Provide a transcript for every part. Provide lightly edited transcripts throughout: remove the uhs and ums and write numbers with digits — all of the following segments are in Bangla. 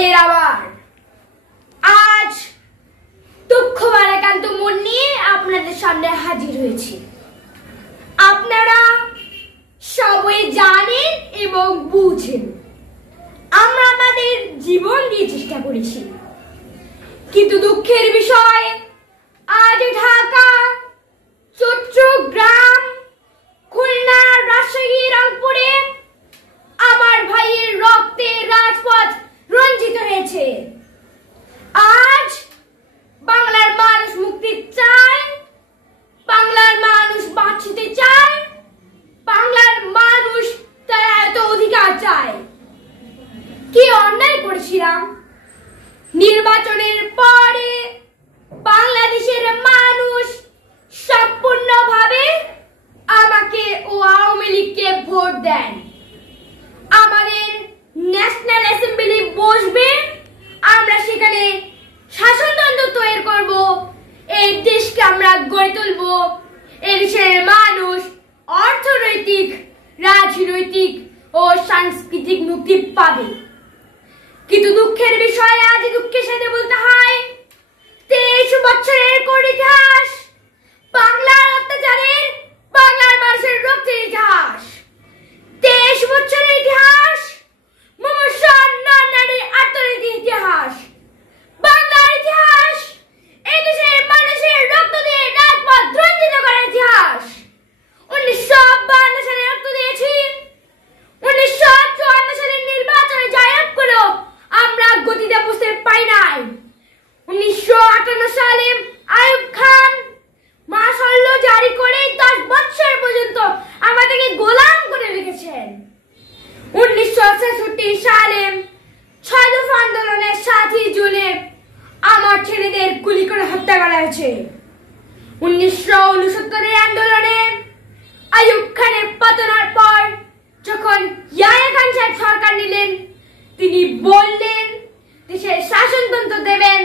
ভাইয়ের আবার আজ দুঃখ ভারাক্রান্ত মন নিয়ে আপনাদের সামনে হাজির হয়েছি। আপনারা সবাই জানেন এবং বুঝেন আমরা আমাদের জীবন দিয়ে চেষ্টা করেছি, কিন্তু দুঃখের বিষয় আজ ঢাকা, চট্টগ্রাম, খুলনা, রাজশাহী, রংপুরে আমার ভাইয়ের রক্তে রাজপথ রঞ্জিত হয়েছে। আজ বাংলার মানুষ মুক্তি চায়, বাংলার মানুষ বাঁচতে চায়, বাংলার মানুষ তার এত অধিকার চায়। কি অন্যায় করেছিলাম? নির্বাচনের পরে বাংলাদেশের মানুষ সম্পূর্ণভাবে আমাকে ও আওয়ামী লীগকে ভোট দেন। আমাদের ন্যাশনাল অ্যাসেম্বলি বসবে, আমরা সেখানে শাসনতন্ত্র তৈরি করব, এই দেশকে আমরা গড়ে তুলব। এই দেশের মানুষ অর্থনৈতিক, রাজনৈতিক ও সাংস্কৃতিক মুক্তি পাবে। কিন্তু দুঃখের বিষয়, আজ দুঃখের সাথে বলতে হয় 23 বছরের কোন ইতিহাস, বাংলার অত্যাচারের, বাংলার মানুষের রক্তের ইতিহাস, 23 বছরের ইতিহাস, নারীর আত্মনীতির ইতিহাস, বাংলার ইতিহাস, এই দেশের মানুষের রক্ত দিয়ে রাজপথ রঞ্জিত করার ইতিহাস। 1952 সালে রক্ত দিয়েছি, 1954 সালের নির্বাচনে জয়লাভ করেও আমরা গতিতে বুঝতে পাই নাই। 1958 সালে আইয়ুব খান মাশাল্ল জারি করে 10 বছর পর্যন্ত আমাদেরকে গোলাম করে রেখেছেন। 1966 সালে 6 দফা আন্দোলনের 7 জুনে আমার ছেলেদের গুলি করে হত্যা করা হয়েছে। 1969 আন্দোলনে আইয়ুব খানের পতনের পর যখন ইয়াহিয়া খান সাহেব সরকার নিলেন, তিনি বললেন দেশের শাসনতন্ত্র দেবেন,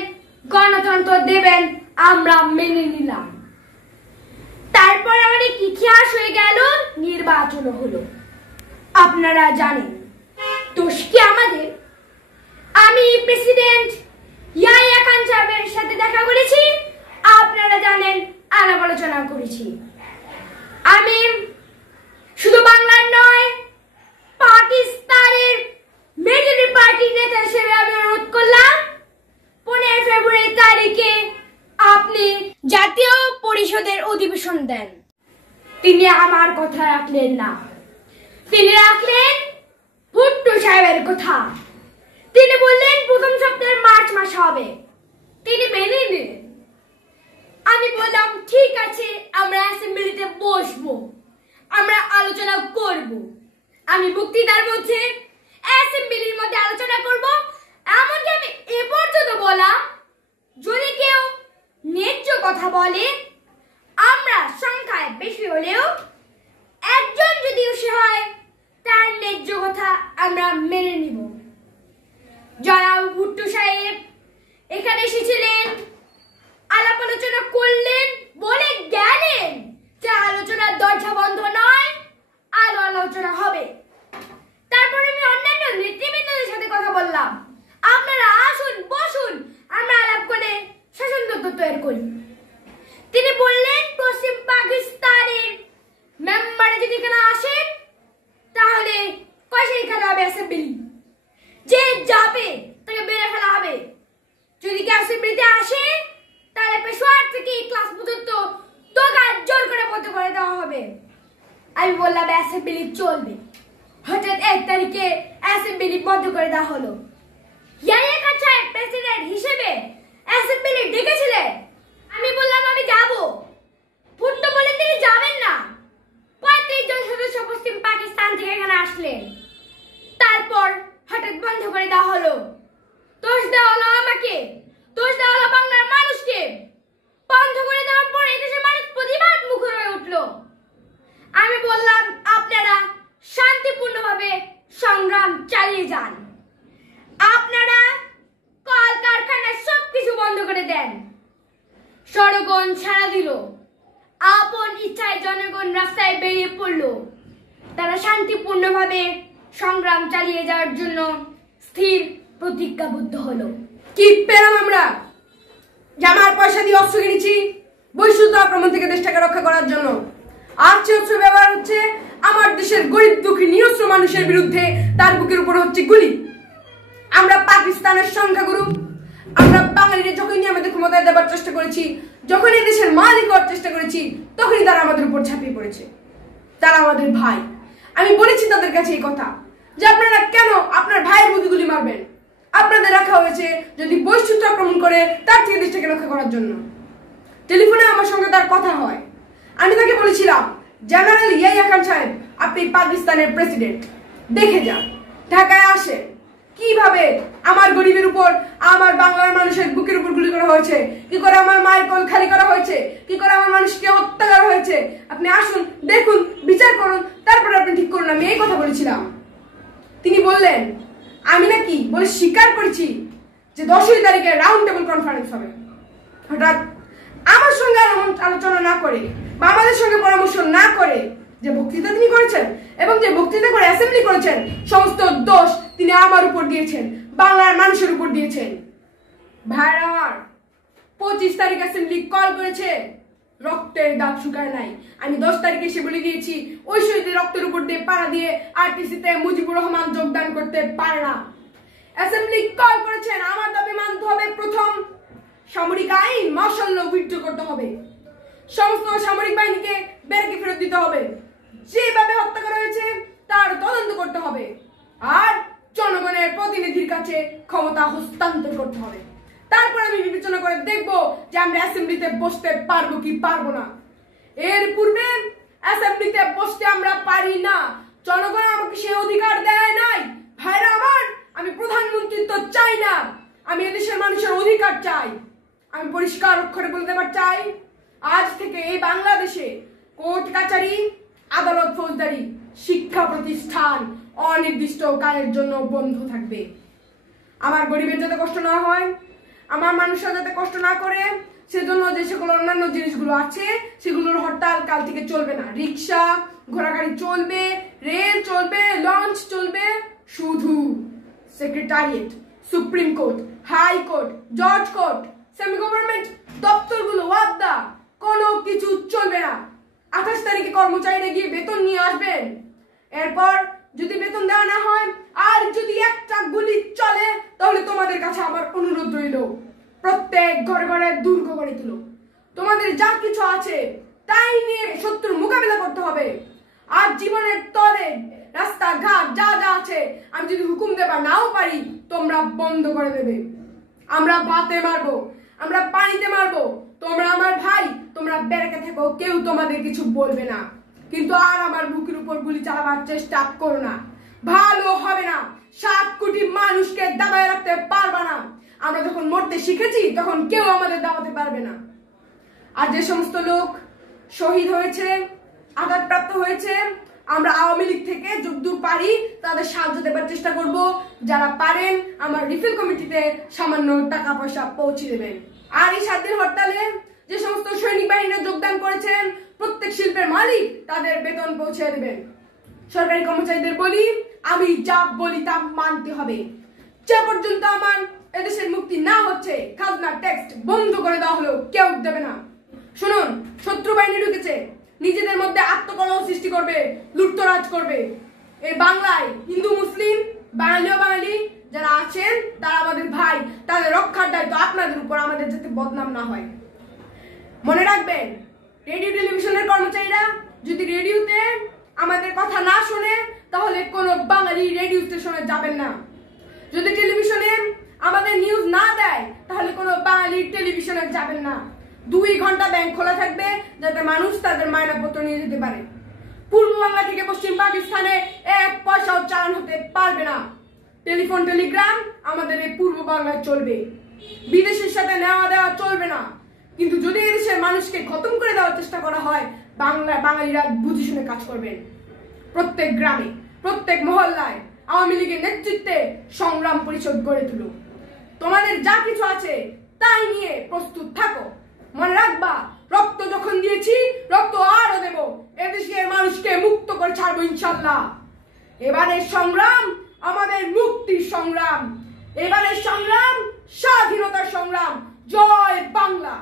গণতন্ত্র দেবেন, আমরা মেনে নিলাম। তারপর আমাদের ইতিহাস হয়ে গেল, নির্বাচন হলো। আপনারা জানেন দোষ কি আমাদের? আমি প্রেসিডেন্ট ইয়াহিয়া খান সাহেবের সাথে দেখা করেছি, আপনারা জানেন আলাপ আলোচনা করেছি। আমি শুধু বাংলার নয়, পাকিস্তানের মেজরিটি পার্টির নেতা হিসেবে আমি অনুরোধ করলাম 15 ফেব্রুয়ারি তারিখে আপনি জাতীয় পরিষদের অধিবেশন দেন। তিনি আমার কথা রাখলেন না, তিনি রাখলেন ভুট্টো সাহেবের কথা। তিনি বললেন প্রথম সপ্তাহে মার্চ মাস হবে, তিনি মেনে নিলেন। আমি বললাম ঠিক আছে, আমরা অ্যাসেম্বলিতে বসবো, আমরা আলোচনা করব। আমি বক্তৃতার মধ্যে অ্যাসেম্বলির মধ্যে আলোচনা করব, এমনকি আমি এ পর্যন্ত বললাম যদি কেউ ন্যায্য কথা বলে, আমরা সংখ্যায় বেশি হলেও একজন যদি সে হয়, তার ন্যায্য কথা আমরা মেনে নিব। জনাব ভুট্টো সাহেব এখানে এসেছিলেন, আলাপ আলোচনা করলেন, বলে গেলেন যে আলোচনার দরজা বন্ধ নয়, আলো আলোচনা হবে। তারপরে আমি অন্যান্য নেতৃবৃন্দদের সাথে কথা বললাম, আপনারা আসুন, বসুন, আমরা আলাপ করে শাসনতন্ত্র তৈরি করি। তিনি বললেন পশ্চিম পাকিস্তানের মেম্বার যদি এখানে আসেন তাহলে এখানে হবে অ্যাসেম্বলি, যে যাবে তাকে বেড়ে ফেলা হবে। যদি কেউ অ্যাসেম্বলিতে আসে তাহলে পেশোয়ার থেকে ক্লাস পর্যন্ত দোকান জোর করে বন্ধ করে দেওয়া হবে। আমি বললাম অ্যাসেম্বলি চলবে। হঠাৎ 1 তারিখে অ্যাসেম্বলি বন্ধ করে দেওয়া হলো। ইয়াহিয়া খান সাহেব প্রেসিডেন্ট হিসেবে অ্যাসেম্বলি ডেকেছিলেন, আমি বললাম আমি যাব। ভুট্টো বলেন তিনি যাবেন না। 35 জন সদস্য পশ্চিম পাকিস্তান থেকে এখানে আসলেন। তারপর হঠাৎ বন্ধ করে দেওয়া হলো। দোষ দেওয়া হলো আমাকে, দোষ দেওয়া হলো বাংলার মানুষকে। বন্ধ করে দেওয়ার পর এদেশের মানুষ প্রতিবাদ মুখর হয়ে উঠলো। আমি বললাম আপনারা শান্তিপূর্ণভাবে সংগ্রাম চালিয়ে যান, আপনারা কল কারখানা সবকিছু বন্ধ করে দেন। জনগণ সাড়া দিল, আপন ইচ্ছায় জনগণ রাস্তায় বেরিয়ে পড়লো। তারা শান্তিপূর্ণভাবে সংগ্রাম চালিয়ে যাওয়ার জন্য স্থির প্রতিজ্ঞাবদ্ধ হলো। কি পেলাম আমরা? যে আমার পয়সা দিয়ে অস্ত্র কিনেছি বৈশ্বিক আক্রমণ থেকে দেশটাকে রক্ষা করার জন্য, আর যে অস্ত্র ব্যবহার হচ্ছে আমার দেশের গরিব দুঃখী নিরস্ত্র মানুষের বিরুদ্ধে, তার বুকের উপর হচ্ছে গুলি। আমরা পাকিস্তানের সংখ্যাগুরু, আমরা বাঙালিরা যখনই আমাদের ক্ষমতায় দেবার চেষ্টা করেছি, যখনই দেশের মালিক হওয়ার চেষ্টা করেছি, তখনই তারা আমাদের উপর ঝাঁপিয়ে পড়েছে। তারা আমাদের ভাই। আমি বলেছি তাদের কাছে এই কথা যে আপনারা কেন আপনার ভাইয়ের প্রতি গুলি মারবেন? আপনাদের রাখা হয়েছে যদি বৈশ্বিক আক্রমণ করে তার থেকে দেশটাকে রক্ষা করার জন্য। টেলিফোনে আমার সঙ্গে তার কথা হয়। আমি তাকে বলেছিলাম, জেনারেল ইয়াহিয়া খান সাহেব, আপনি পাকিস্তানের প্রেসিডেন্ট, দেখে যান, ঢাকায় আসেন কিভাবে আমার গরিবের উপর, আমার বাংলার মানুষের বুকের উপর গুলি করা হয়েছে, কি করে আমার মায়ের কোল খালি করা হয়েছে, কি করে আমার মানুষকে হত্যা করা হয়েছে। আপনি আসুন, দেখুন, বিচার করুন, তারপরে আপনি ঠিক করুন। আমি এই কথা বলেছিলাম। তিনি বললেন আমি নাকি বলে স্বীকার করেছি যে 10ই তারিখে রাউন্ড টেবিল কনফারেন্স হবে। হঠাৎ আমার সঙ্গে আলোচনা না করে বা আমাদের সঙ্গে পরামর্শ না করে যে বক্তৃতা তিনি করেছেন এবং যে বক্তৃতা করে অ্যাসেম্বলি করেছেন, সমস্ত দোষ তিনি আমার উপর দিয়েছেন, বাংলার মানুষের উপর দিয়েছেন। ভাইরা আমার, 25 তারিখ অ্যাসেম্বলি কল করেছে, রক্তের দাগ শুকায় নাই। আমি 10 তারিখে এসে বলে দিয়েছি ওই শহীদের রক্তের উপর দিয়ে পাড়া দিয়ে আরটিসিতে মুজিবুর রহমান যোগদান করতে পারে না। অ্যাসেম্বলি কল করেছেন, আমার দাবি মানতে হবে। প্রথম, সামরিক আইন মার্শাল ল উইথড্র করতে হবে, সমস্ত সামরিক বাহিনীকে ব্যারাকে ফেরত দিতে হবে, যেভাবে হত্যা করা হয়েছে তার তদন্ত করতে হবে, আর জনগণের প্রতিনিধির কাছে ক্ষমতা হস্তান্তর করতে হবে। তারপর আমি বিবেচনা করে দেখব যে আমরা অ্যাসেম্বলিতে বসতে পারবো কি পারবো না। এর পূর্বে অ্যাসেম্বলিতে বসতে আমরা পারি না, জনগণ আমাকে সেই অধিকার দেয় নাই। ভাইরা আমার, আমি প্রধানমন্ত্রিত্ব চাই না, আমি এদেশের মানুষের অধিকার চাই। আমি পরিষ্কার অক্ষরে বলতে চাই, আজ থেকে এই বাংলাদেশে কোর্ট কাচারি, আদালত, ফৌজদারি, শিক্ষা প্রতিষ্ঠান অনির্দিষ্ট কালের জন্য বন্ধ থাকবে। আমার গরিবের যাতে কষ্ট না হয়, আমার মানুষরা যাতে কষ্ট না করে, সেজন্য যে সকল অন্যান্য জিনিসগুলো আছে সেগুলোর হরতাল কাল থেকে চলবে না। রিক্সা, ঘোড়াগাড়ি চলবে, রেল চলবে, লঞ্চ চলবে, শুধু secretariat, supreme court, high court, জজ কোর্ট, সেমি গভর্নমেন্ট দপ্তরগুলো ওয়াদা কোনো কিছু চলবে না। 28 তারিখে কর্মচারীরা গিয়ে বেতন নিয়ে আসবেন। এরপর যদি বেতন দেওয়া না হয় আর যদি একটা গুলি চলে, তাহলে তোমাদের কাছে আমার অনুরোধ রইল, প্রত্যেক ঘরে ঘরে দুর্গ গড়ে তুলো। তোমাদের যা কিছু আছে তাই নিয়ে শত্রুর মোকাবিলা করতে হবে। আর জীবনের তরে রাস্তাঘাট যা যা আছে আমি যদি হুকুম দেবা নাও পারি, তোমরা বন্ধ করে দেবে। আমরা ভাতে মারবো, আমরা পানিতে মারবো, তোমরা আমার ভাই, তোমরা বেড়াকে থাকো, কেউ তোমাদের কিছু বলবে না। কিন্তু আর আমার বুকের উপর গুলি চালাবার চেষ্টা করো না, ভালো হবে না। 7 কোটি মানুষকে দাবায় রাখতে পারবা না। আমরা যখন মরতে শিখেছি তখন কেউ আমাদের দাবাতে পারবে না। আর যে সমস্ত লোক শহীদ হয়েছে, আঘাতপ্রাপ্ত হয়েছে, আমরা আওয়ামী লীগ থেকে যতদূর পারি তাদের সাহায্য দেবার চেষ্টা করব। যারা পারেন আমার রিফিল কমিটিতে সামান্য টাকা পয়সা পৌঁছে দেবেন। আর এই 7 দিন হরতালে যে সমস্ত সৈনিক বাহিনীরা যোগদান করেছেন, প্রত্যেক শিল্পের মালিক তাদের বেতন পৌঁছে দেবেন। সরকারি কর্মচারীদের বলি, আমি যা বলি তা মানতে হবে। যে পর্যন্ত আমার এদেশের মুক্তি না হচ্ছে, খাজনা ট্যাক্স বন্ধ করে দেওয়া হলো কেউ দেবে না। শুনুন, শত্রু বাহিনী ঢুকেছে, নিজেদের মধ্যে আত্মকলহ সৃষ্টি করবে, লুটতরাজ করবে। এই বাংলায় হিন্দু মুসলিম বাঙালিও বাঙালি যারা আছেন তারা আমাদের ভাই, তাদের রক্ষার দায়িত্ব আপনাদের উপর, আমাদের যাতে বদনাম না হয়। মনে রাখবেন, রেডিও টেলিভিশনের কর্মচারীরা যদি রেডিওতে আমাদের কথা না শুনে, তাহলে কোনো বাঙালি রেডিও স্টেশনে যাবেন না। যদি টেলিভিশনে আমাদের নিউজ না দেয়, তাহলে কোনো বাঙালি টেলিভিশনে যাবেন না। 2 ঘন্টা ব্যাংক খোলা থাকবে যাতে মানুষ তাদের মায়নাপত্র নিয়ে যেতে পারে। পূর্ব বাংলা থেকে পশ্চিম পাকিস্তানে 1 পয়সাও চালান হতে পারবে না। টেলিফোন টেলিগ্রাম আমাদের এই পূর্ব বাংলায় চলবে, বিদেশের সাথে নেওয়া দেওয়া চলবে না। কিন্তু যদি এদেশের মানুষকে খতম করে দেওয়ার চেষ্টা করা হয়, বাঙালিরা বুঝে শুনে কাজ করবেন। প্রত্যেক গ্রামে, প্রত্যেক মহল্লায় আওয়ামী লীগের নেতৃত্বে সংগ্রাম পরিষদ গড়ে তুলো। তোমাদের যা কিছু আছে তাই নিয়ে প্রস্তুত থাকো। মনে রাখবা, রক্ত যখন দিয়েছি রক্ত আরো দেব। এদেশের মানুষকে মুক্ত করে ছাড়বো ইনশাল্লাহ। এবারের সংগ্রাম আমাদের মুক্তির সংগ্রাম। এবারের সংগ্রাম স্বাধীনতার সংগ্রাম। জয় বাংলা।